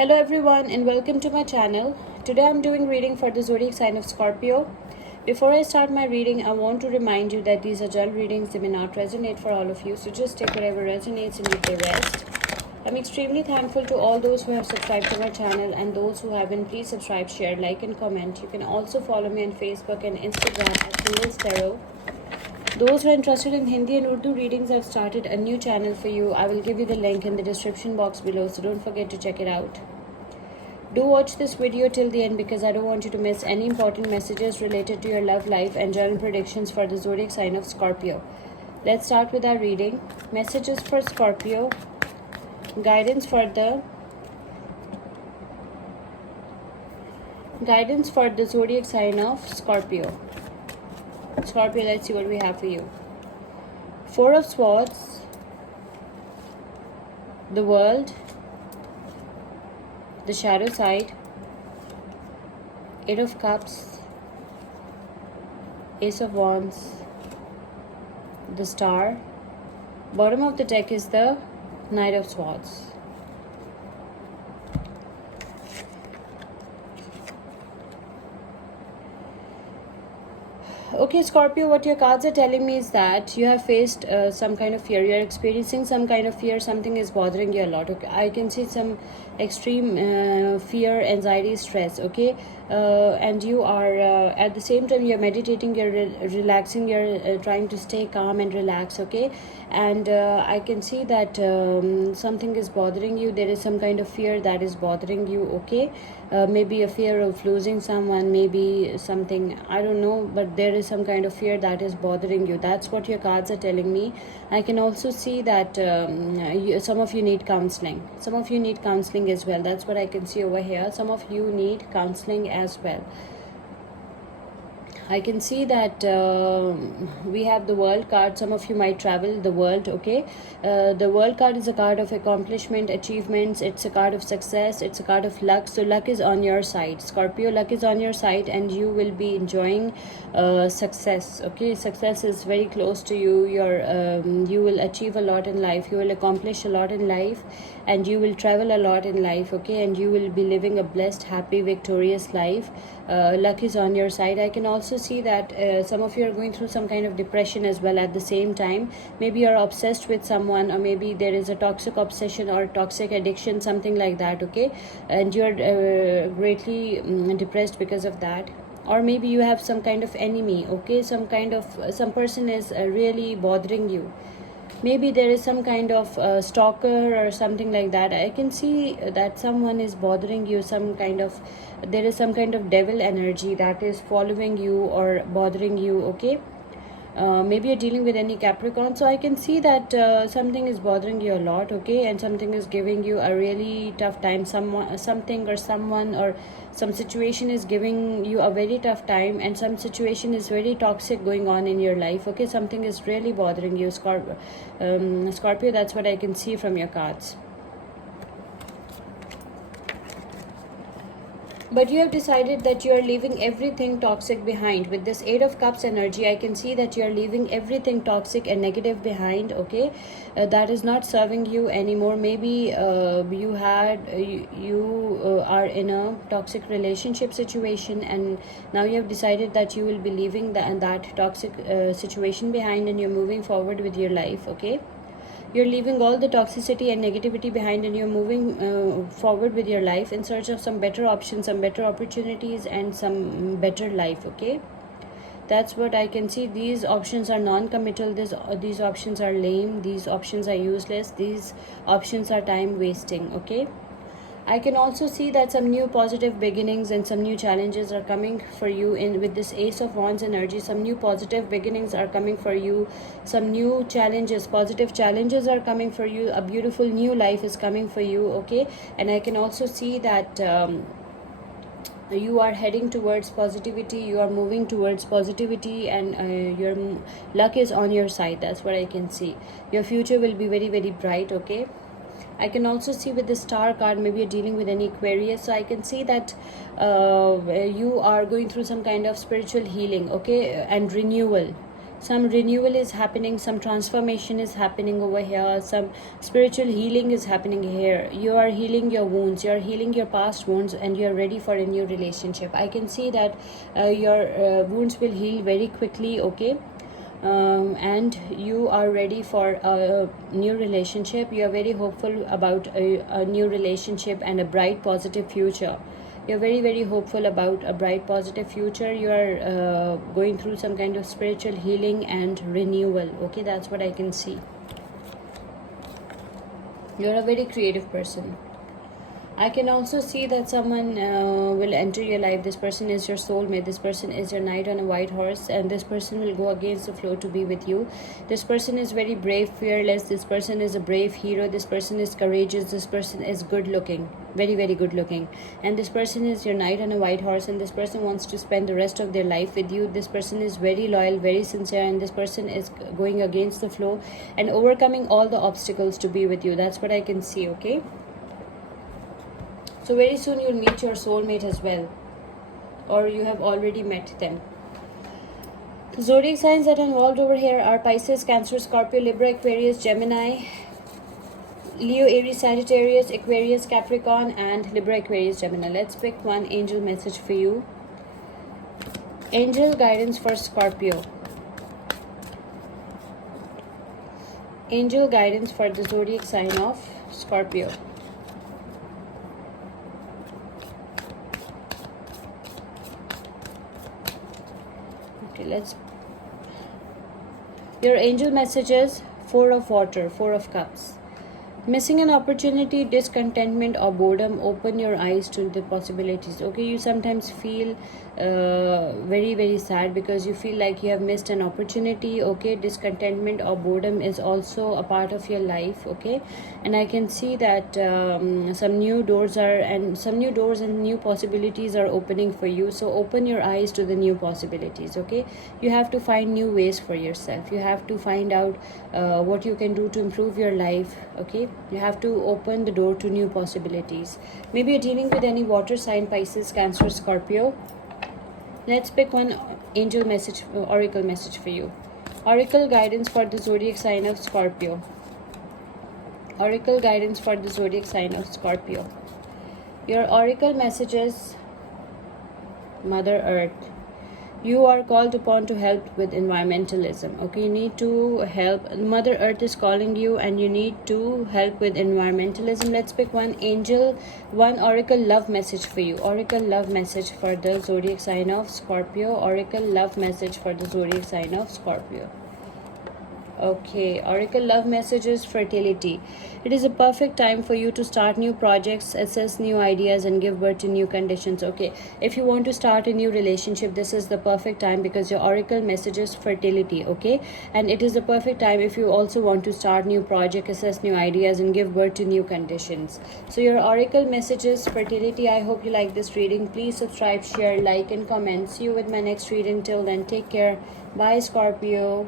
Hello everyone and welcome to my channel. Today I'm doing reading for the zodiac sign of Scorpio. Before I start my reading, I want to remind you that these are general readings. They may not resonate for all of you, so just take whatever resonates and leave the rest. I'm extremely thankful to all those who have subscribed to my channel, and those who haven't, please subscribe, share, like and comment. You can also follow me on Facebook and Instagram at Tingles Tarot. Those who are interested in Hindi and Urdu readings, I've started a new channel for you. I will give you the link in the description box below, so don't forget to check it out. Do watch this video till the end because I don't want you to miss any important messages related to your love life and general predictions for the zodiac sign of Scorpio. Let's start with our reading. Messages for Scorpio. Guidance for the zodiac sign of Scorpio. Scorpio, let's see what we have for you. Four of Swords, the World, the Shadow Side, Eight of Cups, Ace of Wands, the Star. Bottom of the deck is the Knight of Swords. Okay, Scorpio, what your cards are telling me is that you have faced some kind of fear. You're experiencing some kind of fear. Something is bothering you a lot. Okay, I can see some extreme fear, anxiety, stress. Okay, and you are at the same time you're meditating, you're relaxing, you're trying to stay calm and relax. Okay, and I can see that something is bothering you. There is some kind of fear that is bothering you. Okay, maybe a fear of losing someone, maybe something, I don't know, but there is some kind of fear that is bothering you. That's what your cards are telling me. I can also see that some of you need counseling. Some of you need counseling as well. That's what I can see over here. Some of you need counseling as well. I can see that we have the World card. Some of you might travel the world. Okay, the World card is a card of accomplishment, achievements. It's a card of success. It's a card of luck. So luck is on your side, Scorpio. Luck is on your side and you will be enjoying success. Okay, success is very close to you. You will achieve a lot in life. You will accomplish a lot in life and you will travel a lot in life. Okay, and you will be living a blessed, happy, victorious life. Luck is on your side. I can also see that some of you are going through some kind of depression as well at the same time. Maybe you're obsessed with someone, or maybe there is a toxic obsession or toxic addiction, something like that. Okay, and you're greatly depressed because of that. Or maybe you have some kind of enemy. Okay, some person is really bothering you. Maybe there is some kind of stalker or something like that. I can see that someone is bothering you, there is some kind of devil energy that is following you or bothering you. Okay, maybe you're dealing with any Capricorn. So I can see that something is bothering you a lot. Okay, and something is giving you a really tough time. Something or someone or some situation is giving you a very tough time, and some situation is very toxic going on in your life. Okay, something is really bothering you, Scorpio. That's what I can see from your cards. But you have decided that you are leaving everything toxic behind. With this Eight of Cups energy, I can see that you are leaving everything toxic and negative behind. Okay, that is not serving you anymore. Maybe you are in a toxic relationship situation, and now you have decided that you will be leaving that toxic situation behind, and you're moving forward with your life. Okay, you're leaving all the toxicity and negativity behind, and you're moving forward with your life in search of some better options, some better opportunities, and some better life. Okay, that's what I can see. These options are non-committal. These options are lame. These options are useless. These options are time wasting. Okay, I can also see that some new positive beginnings and some new challenges are coming for you with this Ace of Wands energy. Some new positive beginnings are coming for you. Some new challenges, positive challenges are coming for you. A beautiful new life is coming for you. Okay, and I can also see that you are heading towards positivity. You are moving towards positivity, and your luck is on your side. That's what I can see. Your future will be very, very bright. Okay, I can also see with the Star card, maybe you're dealing with any Aquarius. So I can see that you are going through some kind of spiritual healing. Okay, and renewal. Some renewal is happening, some transformation is happening over here, some spiritual healing is happening here. You are healing your wounds, you are healing your past wounds, and you are ready for a new relationship. I can see that your wounds will heal very quickly, okay? And you are ready for a new relationship. You are very hopeful about a new relationship and a bright positive future. You're very, very hopeful about a bright positive future. You are going through some kind of spiritual healing and renewal, okay? That's what I can see. You're a very creative person. I can also see that someone will enter your life. This person is your soulmate. This person is your knight on a white horse, and this person will go against the flow to be with you. This person is very brave, fearless. This person is a brave hero. This person is courageous. This person is good looking, very, very good looking. And this person is your knight on a white horse, and this person wants to spend the rest of their life with you. This person is very loyal, very sincere, and this person is going against the flow and overcoming all the obstacles to be with you. That's what I can see, okay? So very soon you'll meet your soulmate as well, or you have already met them. The zodiac signs that are involved over here are Pisces, Cancer, Scorpio, Libra, Aquarius, Gemini, Leo, Aries, Sagittarius, Aquarius, Capricorn, and Libra, Aquarius, Gemini. Let's pick one angel message for you. Angel guidance for Scorpio. Angel guidance for the zodiac sign of Scorpio. Let's your angel messages: Four of Water, Four of Cups. Missing an opportunity, discontentment, or boredom. Open your eyes to the possibilities, okay? You sometimes feel very, very sad because you feel like you have missed an opportunity, okay? Discontentment or boredom is also a part of your life, okay? And I can see that some new doors and new possibilities are opening for you. So open your eyes to the new possibilities, okay? You have to find new ways for yourself. You have to find out what you can do to improve your life, okay? You have to open the door to new possibilities. Maybe you're dealing with any water sign: Pisces, Cancer, Scorpio. Let's pick one angel message, oracle message for you. Oracle guidance for the zodiac sign of Scorpio. Oracle guidance for the zodiac sign of Scorpio. Your oracle messages: Mother Earth. You are called upon to help with environmentalism, okay? You need to help. Mother Earth is calling you, and you need to help with environmentalism. Let's pick one angel, one oracle love message for you. Oracle love message for the zodiac sign of Scorpio. Oracle love message for the zodiac sign of Scorpio. Okay, oracle love messages: fertility. It is a perfect time for you to start new projects, assess new ideas, and give birth to new conditions. Okay, if you want to start a new relationship, this is the perfect time because your oracle messages fertility, okay? And it is the perfect time if you also want to start new project, assess new ideas, and give birth to new conditions. So your oracle messages fertility. I hope you like this reading. Please subscribe, share, like, and comment. See you with my next reading. Till then, take care. Bye, Scorpio.